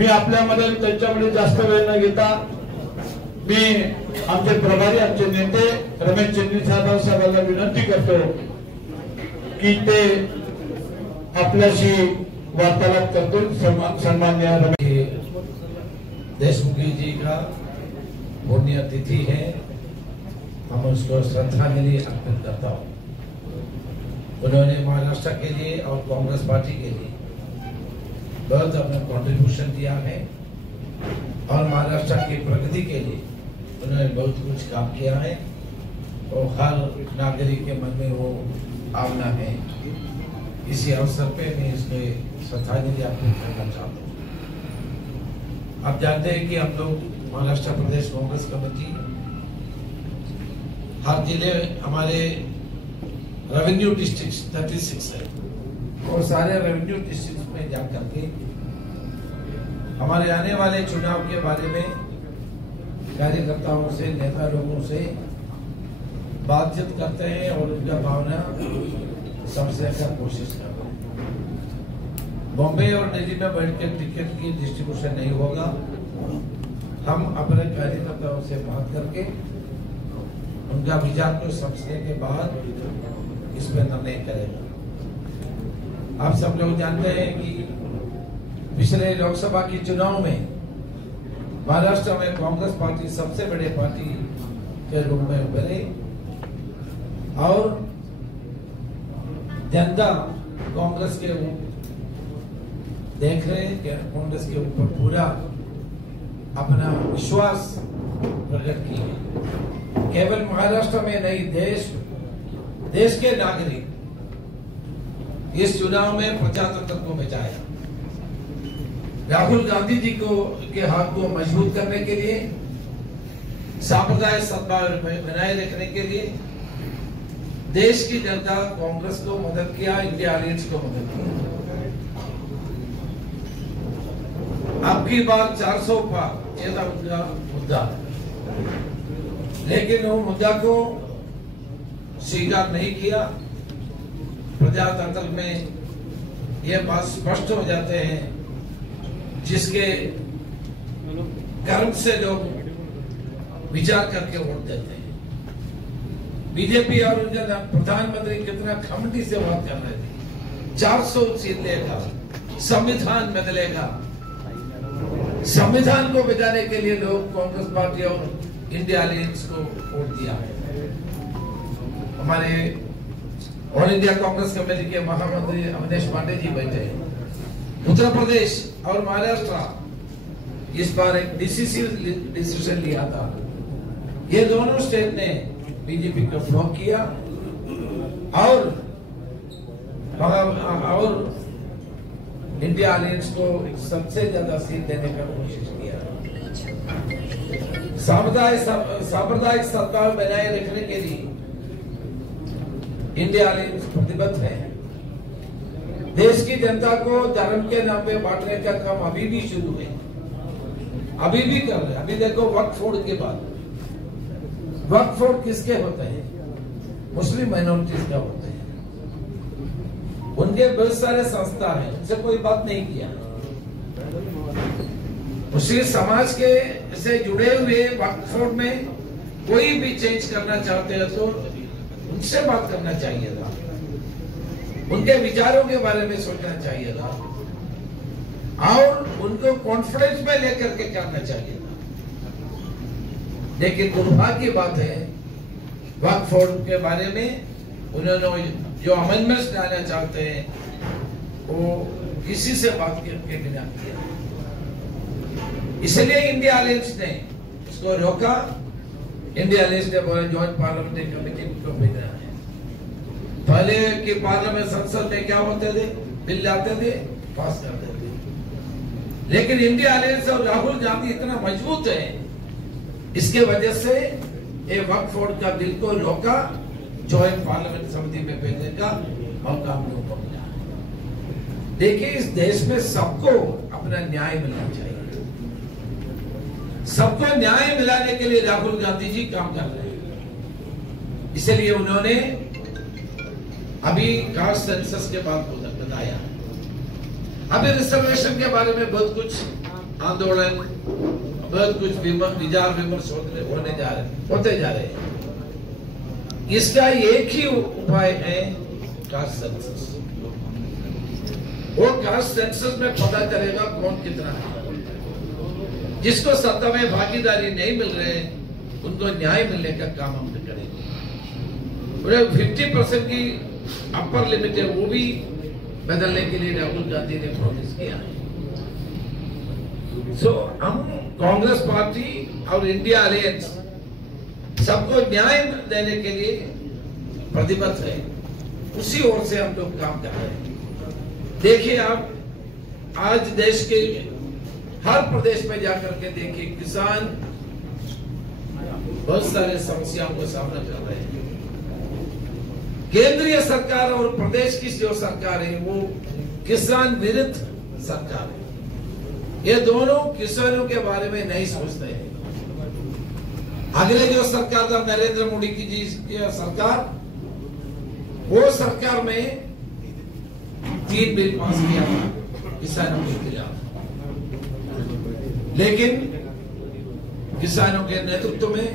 मी आपल्यामध्ये त्यांच्यामध्ये जास्त वेळ न घेता मी आमचे प्रभारी आमचे नेते रमेश चंद्री साहेबांना विनंती करतो की ते आपल्याशी वार्तालाप करतील। सन्माननीय रमेश देशमुखी जी का पुण्यतिथि है, हम उसको श्रद्धांजलि अर्पित करता हूँ। उन्होंने महाराष्ट्र के लिए और कांग्रेस पार्टी के लिए बहुत अपना कंट्रीब्यूशन दिया है और महाराष्ट्र की प्रगति के लिए उन्होंने बहुत कुछ काम किया है और हर नागरिक के मन में वो भावना है। इसी अवसर पे मैं इसमें श्रद्धांजलि अर्पित करना चाहता हूँ। आप जानते हैं कि हम लोग महाराष्ट्र प्रदेश कांग्रेस कमेटी हर जिले हमारे रेवेन्यू डिस्ट्रिक्ट 36 है और सारे रेवेन्यू डिस्ट्रिक्ट में जाकर के हमारे आने वाले चुनाव के बारे में कार्यकर्ताओं से नेता लोगों से बातचीत करते हैं और उनका भावना सबसे अच्छा कोशिश करते हैं। बॉम्बे और दिल्ली में बैठ के टिकट की डिस्ट्रीब्यूशन नहीं होगा। हम अपने कार्यकर्ताओं से बात करके उनका विचार को समझने के बाद इस पर निर्णय करेगा। आप सब लोग जानते हैं कि पिछले लोकसभा के चुनाव में महाराष्ट्र में कांग्रेस पार्टी सबसे बड़े पार्टी के रूप में उभरे और जनता कांग्रेस के देख रहे हैं कि कांग्रेस के ऊपर पूरा अपना विश्वास प्रकट किए। केवल महाराष्ट्र में नहीं, देश के नागरिक इस चुनाव में प्रजातंत्र को बचाया। राहुल गांधी जी के हाथ को मजबूत करने के लिए, सांप्रदायिक सद्भाव बनाए रखने के लिए देश की जनता कांग्रेस को मदद किया, इंडिया अलायंस को मदद किया। अब की बार 400 पार ये था उनका मुद्दा, लेकिन वो मुद्दा को स्वीकार नहीं किया। प्रजातंत्र में ये बात स्पष्ट हो जाते हैं जिसके कर्म से लोग विचार करके वोट देते हैं। बीजेपी और उनके प्रधानमंत्री कितना घमंडी से बात कर रहे थे, 400 सीट लेगा, संविधान बदलेगा। संविधान को बचाने के लिए लोग कांग्रेस पार्टी और इंडिया अलायंस को वोट दिया है। हमारे ऑल इंडिया कांग्रेस कमेटी के महामंत्री अवनीश पांडे जी बैठे हैं। उत्तर प्रदेश और महाराष्ट्र इस बार एक डिसिसिव डिसीजन लिया था। ये दोनों स्टेट ने बीजेपी को ब्लॉक किया और इंडिया अलायंस को सबसे ज्यादा सीट देने का कोशिश किया। सांप्रदायिक सद्भाव बनाए रखने के लिए इंडिया अलायंस प्रतिबद्ध है। देश की जनता को धर्म के नाम पे बांटने का काम अभी भी शुरू है, अभी भी कर रहे हैं। अभी देखो वक्फ बोर्ड के बाद, वक्फ बोर्ड किसके होते हैं? मुस्लिम माइनॉरिटीज का होते हैं। उनके बहुत सारे संस्था हैं, उनसे कोई बात नहीं किया। मुस्लिम समाज के से जुड़े हुए वक्फ बोर्ड में कोई भी चेंज करना चाहते हैं तो उनसे बात करना चाहिए था, उनके विचारों के बारे में सोचना चाहिए था और उनको कॉन्फिडेंस में लेकर के करना चाहिए था। लेकिन दुर्भाग्य की बात है, वक्फ बोर्ड के बारे में उन्होंने जो अमेंडमेंट्स लाना चाहते हैं वो किसी से बात करके बिना किया। इसलिए इंडिया अलायंस ने इसको रोका। इंडिया अलायंस ने बोला जॉइंट पार्लियामेंट्री कमेटी को भेजना है। पहले की पार्लियामेंट संसद में क्या होते थे, बिल लाते थे, पास करते थे। लेकिन इंडिया अलायंस और राहुल गांधी इतना मजबूत है, इसके वजह से ये वक्फ बोर्ड का बिल को रोका, जॉइंट पार्लियामेंट समिति में भेजने का मौका हम लोगों को मिला। देखिए, इस देश में सबको अपना न्याय मिलना चाहिए। सबको न्याय मिलाने के लिए राहुल गांधी जी काम कर रहे हैं। इसलिए उन्होंने अभी कास्ट सेंसस के बाद बताया, अभी रिजर्वेशन के बारे में बहुत कुछ आंदोलन, बहुत कुछ विचार विमर्श होते जा रहे हैं। इसका एक ही उपाय है कास्ट सेंसस। वो कास्ट सेंसस में पता चलेगा कौन कितना है। जिसको सत्ता में भागीदारी नहीं मिल रहे उनको न्याय मिलने का काम हम करेंगे। 50% की अपर लिमिट है, वो भी बदलने के लिए राहुल गांधी ने प्रॉमिस किया है। हम कांग्रेस पार्टी और इंडिया अलायंस सबको न्याय देने के लिए प्रतिबद्ध है। उसी ओर से हम लोग काम कर रहे हैं। देखिए, आप आज देश के हर प्रदेश में जाकर के देखिए, किसान बहुत सारे समस्याओं का सामना कर रहे हैं। केंद्रीय सरकार और प्रदेश की जो सरकार है वो किसान विरुद्ध सरकार है। ये दोनों किसानों के बारे में नहीं सोचते हैं। अगले जो सरकार था नरेंद्र मोदी की सरकार, वो सरकार में 3 बिल पास किया था किसानों के खिलाफ, लेकिन किसानों के नेतृत्व में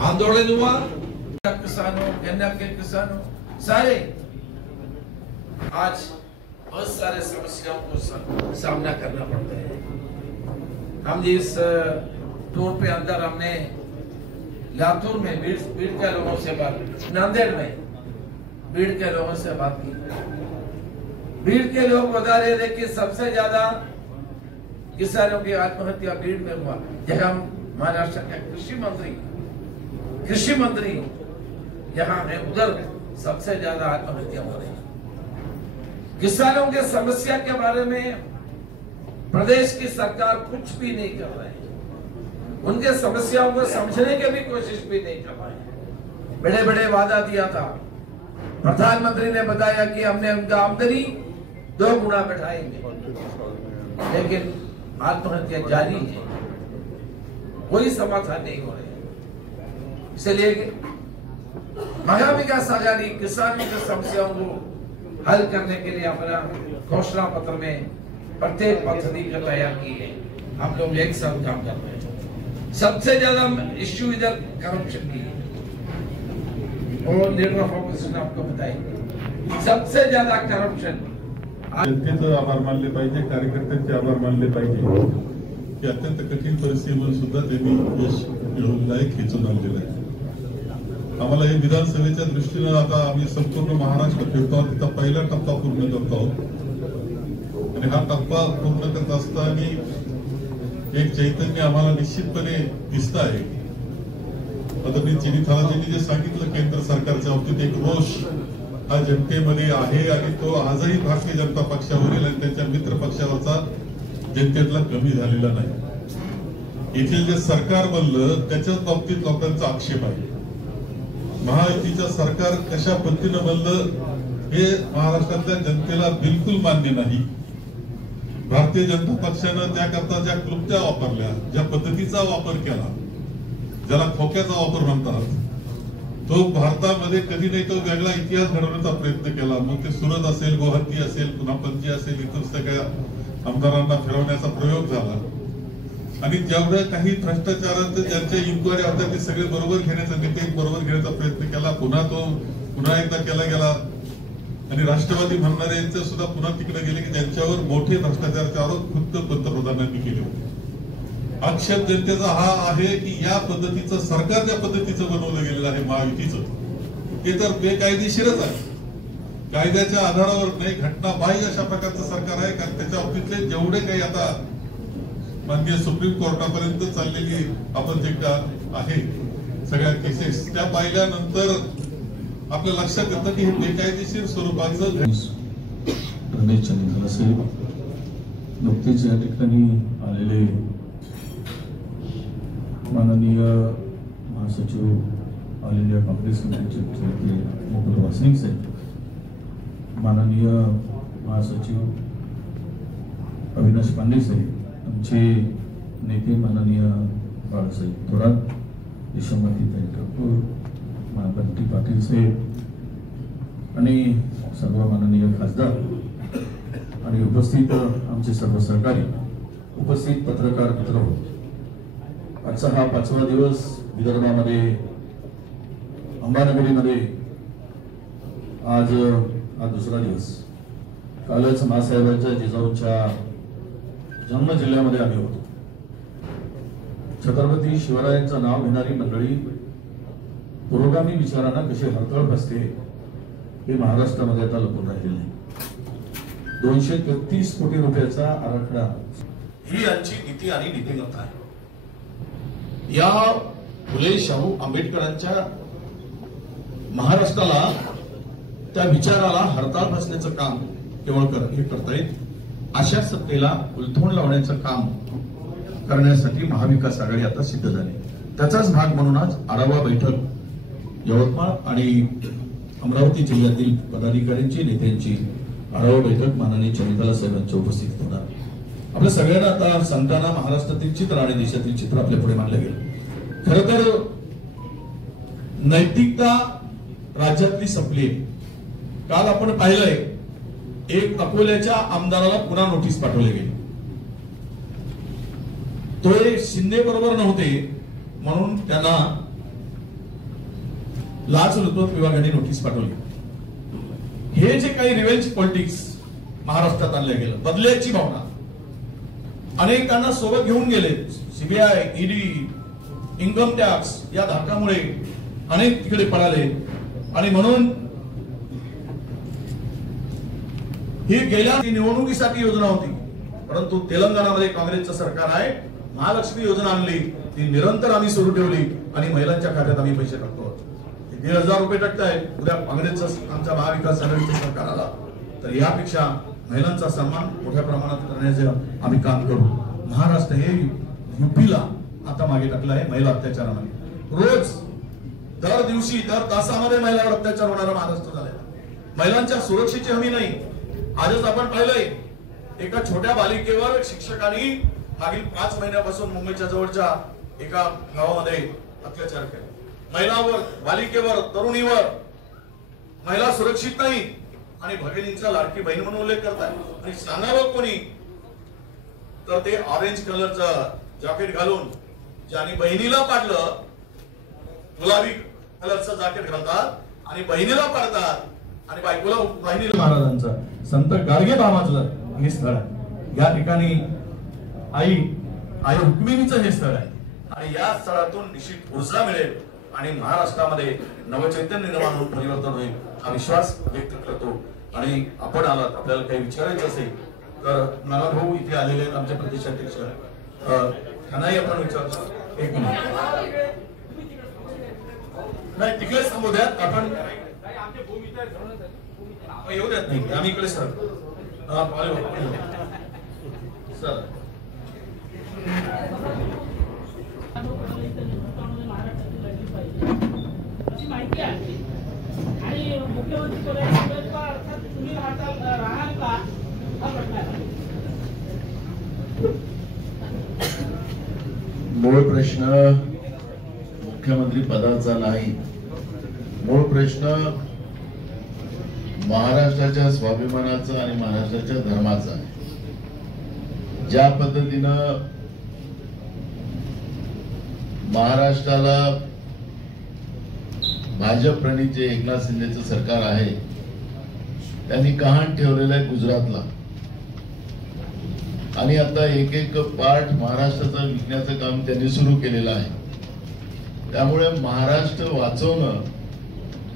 आंदोलन हुआ। किसानों, गन्ना के किसानों सारे आज बहुत सारे समस्याओं को सामना करना पड़ता है। हम जिस टूर पे अंदर हमने लातूर में बीड़ के लोगों से बात, नांदेड़ में बीड़ के लोगों से बात की। बीड़ के लोग बता रहे थे कि सबसे ज्यादा किसानों की आत्महत्या बीड़ में हुआ, जहां महाराष्ट्र के कृषि मंत्री यहाँ है, उधर सबसे ज्यादा आत्महत्या हो रही है। किसानों के समस्या के बारे में प्रदेश की सरकार कुछ भी नहीं कर रही है। उनके समस्याओं को समझने की भी कोशिश भी नहीं कर रहे हैं। बड़े बड़े वादा दिया था। प्रधानमंत्री ने बताया कि हमने उनका आमदनी 2 गुना बढ़ाएंगे, लेकिन आत्महत्या जारी है, कोई समाधान नहीं हो रहे। इसलिए महाविकास आघाड़ी किसानों की समस्याओं को हल करने के लिए अपना घोषणा पत्र में प्रत्येक पद्धति को तैयार की है। हम लोग एक साथ काम कर रहे हैं। सबसे ज्यादा इश्यू इधर करप्शन की है, और निर्मला फोकस आपको बताएंगे। सबसे ज्यादा करप्शन। जनतेचं आभार मानले पाहिजे, कार्यकर्त्यांचे आभार मानले पाहिजे की अत्यंत कठीण परिस्थितीमध्ये सुद्धा त्यांनी यश मिळवलेलं आहे, खेचून आणलेलं आहे। आम्हाला हे विधानसभेच्या दृष्टीनं आता आम्ही संपूर्ण महाराष्ट्र फिरतो आहोत, तिथं पहिला टप्पा पूर्ण करतो आहोत आणि हा टप्पा पूर्ण करत असताना एक चैतन्य आम्हाला निश्चितपणे दिसत आहे। आदरणीय चिनी थालाजींनी जे सांगितलं, केंद्र सरकारच्या बाबतीत एक रोष हा जनतेमध्ये आहे आणि तो आजही भारतीय जनता पक्षावरील आणि त्यांच्या मित्र पक्षावरचा जनतेतला कमी झालेला नाही। येथील जे सरकार बनलं त्याच्याच बाबतीत लोकांचा आक्षेप आहे। महायुतीचं सरकार कशा पद्धतीनं बनलं हे महाराष्ट्रातल्या जनतेला बिलकुल मान्य नाही। भारतीय जनता पक्षानं त्याकरता ज्या क्लुप्त्या वापरल्या, ज्या पद्धतीचा वापर केला, ज्याला खोक्याचा वापर म्हणतात, तो भारतामध्ये कधी नाही तो वेगळा इतिहास घडवण्याचा प्रयत्न केला। मग ते सुरत असेल, गुवाहाटी असेल, पुन्हा पणजी असेल, इतर सगळ्या आमदारांना फिरवण्याचा प्रयोग झाला आणि जेवढं काही भ्रष्टाचारांचं ज्यांच्या इन्क्वायरी होत्या ते सगळे बरोबर घेण्याचा, नेते बरोबर घेण्याचा प्रयत्न केला। पुन्हा एकदा केला गेला आणि राष्ट्रवादी म्हणणाऱ्यांचं सुद्धा पुन्हा तिकडे गेले की ज्यांच्यावर मोठे भ्रष्टाचाराचे आरोप खुद्द पंतप्रधानांनी केले होते। आक्षेप जनतेचा हा आहे की या पद्धतीचं सरकार ज्या पद्धतीचं बनवलं गेलेलं आहे महायुतीचं, ते तर बेकायदेशीरच आहे। कायद्याच्या आधारावर नाही, घटनाबाह्य अशा प्रकारचं सरकार आहे। कारण त्याच्या बाबतीतले जेवढे काही आता माननीय सुप्रीम कोर्टापर्यंत चाललेली आपण जे आहे सगळ्या केसेस त्या पाहिल्यानंतर आपल्या लक्षात येतं की हे बेकायदेशीर स्वरूपाचं। रमेश चंद्रकांत साहेब नुकतेच या ठिकाणी आलेले माननीय महासचिव ऑल इंडिया कांग्रेस कमिटीचे मुकुल वासनिक साहेब, माननीय महासचिव अविनाश पांडे साहेब, आमचे नेते माननीय बाळासाहेब थोरात, यशोमतीताई ठाकूर, बंटी पाटील साहेब आणि सर्व माननीय खासदार आणि उपस्थित आमचे सर्व सहकारी, उपस्थित पत्रकार मित्र हो, आजचा हा 5वा दिवस विदर्भामध्ये अंबानगरीमध्ये आज हा दुसरा दिवस. कालच मासाहेबांच्या जिजाऊंच्या जन्म जिल्ह्यामध्ये आम्ही होतो. छत्रपती शिवरायांचं नाव घेणारी मंडळी पुरोगामी विचारांना कशी हरकळ बसते हे महाराष्ट्रामध्ये आता लपून राहिलेलं नाही. 233 कोटी रुपयाचा आराखडा ही यांची नीती आणि नीतिमत्ता आहे. या फुले शाहू आंबेडकरांच्या महाराष्ट्राला त्या विचाराला हरताळ बसण्याचं काम केवळ हे करतायत. अशा सत्तेला उलथवून लावण्याचं काम करण्यासाठी महाविकास आघाडी आता सिद्ध झाली. त्याचाच भाग म्हणून आज आढावा बैठक यवतमाळ आणि अमरावती जिल्ह्यातील पदाधिकाऱ्यांची नेत्यांची आढावा बैठक माननीय चंद्रकला साहेबांच्या उपस्थितीत होणार. आपल्या सगळ्यांना आता सांगताना महाराष्ट्रातील चित्र आणि देशातील चित्र आपल्या पुढे मांडलं गेलं. खरं तर नैतिकता राज्यातली संपली. काल आपण पाहिलंय एक अकोल्याच्या आमदाराला पुन्हा नोटीस पाठवली गेली. तो शिंदे बरोबर नव्हते म्हणून त्यांना लाचलुचपत विभागाने नोटीस पाठवली. हे जे काही रिव्हेंज पॉलिटिक्स महाराष्ट्रात आणलं गेलं, बदल्याची भावना, अनेकांना सोबत घेऊन गेले. सीबीआय, ईडी, इन्कम टॅक्स या धाकामुळे अनेक तिकडे पळाले आणि म्हणून ही गेल्या निवडणुकीसाठी योजना होती. परंतु तेलंगणामध्ये काँग्रेसचं सरकार आहे, महालक्ष्मी योजना आणली, ती निरंतर आम्ही सुरू ठेवली आणि महिलांच्या खात्यात आम्ही पैसे टाकतो. 1,500 रुपये टाकताय. उद्या काँग्रेसचं आमचा महाविकास आघाडीचं सरकार आला तर यापेक्षा महिलांचा सन्मान मोठ्या प्रमाणात करण्याचं आम्ही काम करू. महाराष्ट्र हे युपीला आता मागे टाकलं आहे महिला अत्याचारामध्ये. रोज दर दिवशी दर तासामध्ये महिलांवर अत्याचार होणारा महाराष्ट्र झालाय. महिलांच्या सुरक्षेची हमी नाही. आजच आपण पाहिलंय एका छोट्या बालिकेवर शिक्षकांनी मागील 5 महिन्यापासून मुंबईच्या जवळच्या एका गावामध्ये अत्याचार केला. महिलावर, बालिकेवर, तरुणीवर. महिला सुरक्षित नाही आणि भगिनींचा लाडकी बहीण म्हणून उल्लेख करतात आणि सांगावं कोणी तर ते ऑरेंज कलरचं जॅकेट घालून ज्यांनी बहिणीला पाडलं गुलाबी कलरचं जॅकेट घालतात आणि बहिणीला पाडतात आणि बायकोला बहिणीला. महाराजांचा संत गाडगे बाबाचं हे स्थळ आहे. या ठिकाणी आई रुक्मिणीचं हे स्थळ आहे आणि या स्थळातून निश्चित ऊर्जा मिळेल आणि महाराष्ट्रामध्ये नवचैतन्य निर्माण होऊन परिवर्तन होईल हा विश्वास व्यक्त करतो. आणि आपण आलात, आपल्याला काही विचारायचं असेल तर नाना भाऊ इथे आलेले आमचे प्रदेशाध्यक्ष त्यांनाही आपण विचारतो. एक मिनिट नाही, तिकडेच थांबू द्यात. आपण येऊ द्यात नाही, आम्ही इकडे सर सर माहिती आहे आणि मुख्यमंत्री अर्थात तुम्ही राहाल का हा प्रश्न आहे. मूळ प्रश्न मुख्यमंत्री पदाचा नाही. मूळ प्रश्न महाराष्ट्राच्या स्वाभिमानाचा आणि महाराष्ट्राच्या धर्माचा आहे. ज्या पद्धतीनं महाराष्ट्राला भाजप प्रणित जे एकनाथ शिंदेचं सरकार आहे त्यांनी कहाण ठेवलेलं आहे गुजरातला आणि आता एक एक पार्ट महाराष्ट्राचा विकण्याचं काम त्यांनी सुरू केलेलं आहे. त्यामुळे महाराष्ट्र वाचवणं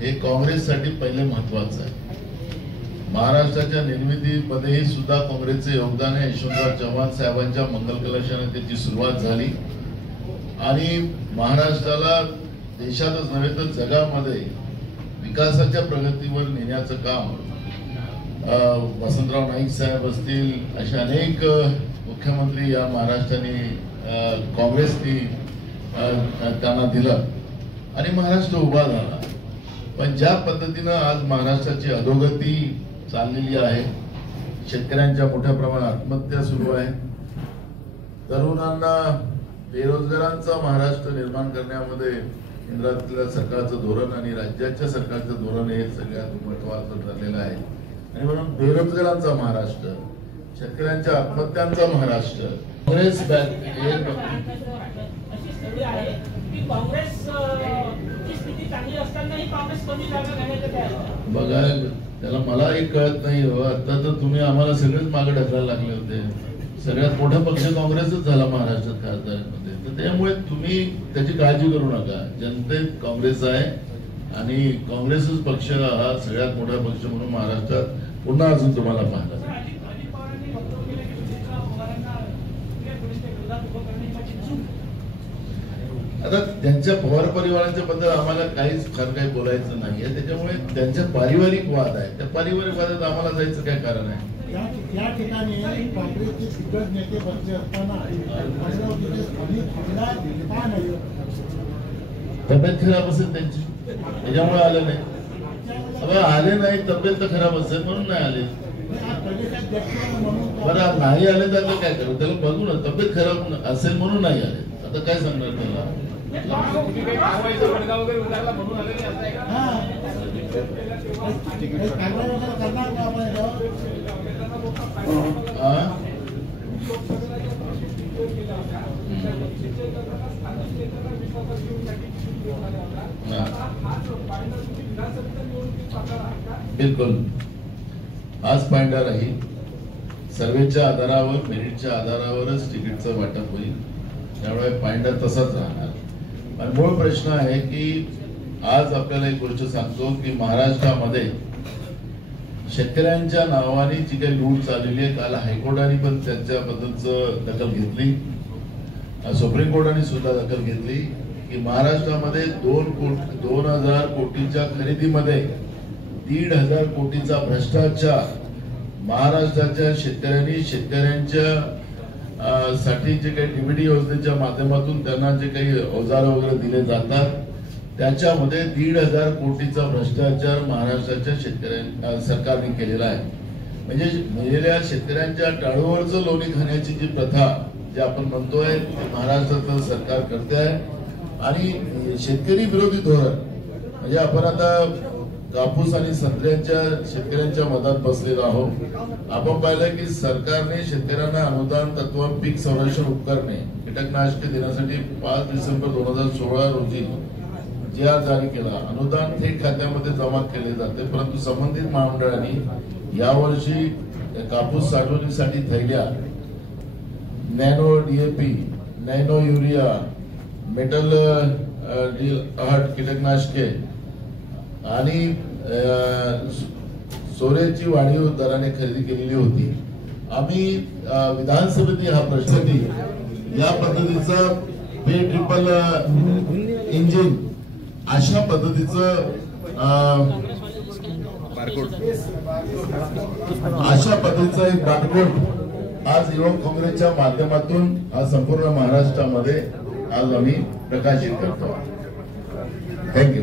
हे काँग्रेससाठी पहिले महत्वाचं आहे. महाराष्ट्राच्या निर्मितीमध्ये सुद्धा काँग्रेसचे योगदान आहे. यशवंतराव चव्हाण साहेबांच्या मंगल कलशाने त्याची सुरुवात झाली आणि महाराष्ट्राला देशातच नव्हे तर जगामध्ये विकासाच्या प्रगतीवर नेण्याचं काम वसंतराव नाईक साहेब असतील अशा अनेक मुख्यमंत्री या महाराष्ट्राने काँग्रेसने त्यांना दिलं आणि महाराष्ट्र उभा झाला. पण ज्या पद्धतीनं आज महाराष्ट्राची अधोगती चाललेली आहे, शेतकऱ्यांच्या मोठ्या प्रमाणात आत्महत्या सुरू आहे, तरुणांना बेरोजगारांचा महाराष्ट्र निर्माण करण्यामध्ये केंद्रातल्या सरकारचं धोरण आणि राज्याच्या सरकारचं धोरण हे सगळ्यात महत्वाचं ठरलेलं आहे आणि म्हणून बेरोजगारांचा महाराष्ट्र शेतकऱ्यांच्या आत्महत्यांचा महाराष्ट्र, काँग्रेस अशी स्थिती आहे की काँग्रेस ची स्थिती चांगली असतानाही काँग्रेस कमी जागा घेण्याच्या तयार आहे. बघा, त्याला मलाही कळत नाही हो. आता तर तुम्ही आम्हाला सगळेच मागे ढकलायला लागले होते. सगळ्यात मोठा पक्ष काँग्रेसच झाला महाराष्ट्रात खासदारांमध्ये. तर त्यामुळे तुम्ही त्याची काळजी करू नका. जनतेत काँग्रेस आहे आणि काँग्रेसच पक्ष हा सगळ्यात मोठा पक्ष म्हणून महाराष्ट्रात पुन्हा अजून तुम्हाला पाहणार. अजित पवारांनी वक्तव्य केलं की सुचित्रा पवारांना पोलिसच्या विरोधात उभं करण्याची चूक. आता त्यांच्या पवार परिवाराच्या बद्दल आम्हाला काहीच फार काही बोलायचं नाहीये. त्याच्यामुळे त्यांच्या पारिवारिक वाद आहे, त्या पारिवारिक वादात आम्हाला जायचं काय कारण आहे? या ठिकाणी काँग्रेसचे दिग्गज नेते बसले असताना तब्येत खराब असेल त्यांची, त्याच्यामुळे आले नाही. अगं आले नाही, तब्येत तर खराब असेल म्हणून नाही आले. बरं नाही आले तर आता काय करू? त्याला बघू ना, तब्येत खराब असेल म्हणून नाही आले. आता काय सांगणार त्याला? बिलकुल आज पांढरा राहील. सर्वेच्या आधारावर, मेरिटच्या आधारावरच तिकीटचं वाटप होईल. त्यामुळे पांढरा तसाच राहणार. पण मूळ प्रश्न आहे की आज आपल्याला एक गोष्ट सांगतो की महाराष्ट्रामध्ये शेतकऱ्यांच्या नावाने जी काही लूट चाललेली आहे, काल हायकोर्टाने पण त्यांच्याबद्दलच दखल घेतली, सुप्रीम कोर्टाने सुद्धा दखल घेतली की महाराष्ट्रामध्ये 2,000 कोटीच्या खरेदीमध्ये 1,500 कोटीचा भ्रष्टाचार महाराष्ट्राच्या शेतकऱ्यांच्या साठी जे काही डीबीटी योजनेच्या माध्यमातून त्यांना जे काही औजार वगैरे दिले जातात त्याच्यामध्ये 1,500 कोटीचा भ्रष्टाचार महाराष्ट्राच्या शेतकऱ्यांच्या सरकारने केलेला आहे. म्हणजे मेलेल्या शेतकऱ्यांच्या टाळूवरचं लोणी खाण्याची जी प्रथा जे आपण म्हणतोय ते महाराष्ट्रातलं सरकार करते आहे. आणि शेतकरी विरोधी धोरण म्हणजे आपण आता कापूस आणि संत्र्यांच्या शेतकऱ्यांच्या मधात बसलेलो आहोत. आपण पाहिलं की सरकारने शेतकऱ्यांना अनुदान तत्व पीक संरक्षण उपकरणे कीटकनाशके देण्यासाठी 5 डिसेंबर 2016 रोजी जी.आर. जारी केला. अनुदान थेट खात्यामध्ये जमा केले जाते, परंतु संबंधित महामंडळांनी यावर्षी कापूस साठवणीसाठी थैल्या, nano DAP, nano urea, metal कीटकनाशके आणि सोऱ्याची वाढीव दराने खरेदी केलेली होती. आम्ही विधानसभेत हा प्रश्न या पद्धतीचं पे ट्रिपल इंजिन अशा पद्धतीचं एक बारकोड आज युवक काँग्रेसच्या माध्यमातून आज संपूर्ण महाराष्ट्रामध्ये आज आम्ही प्रकाशित करतो. थँक्यू.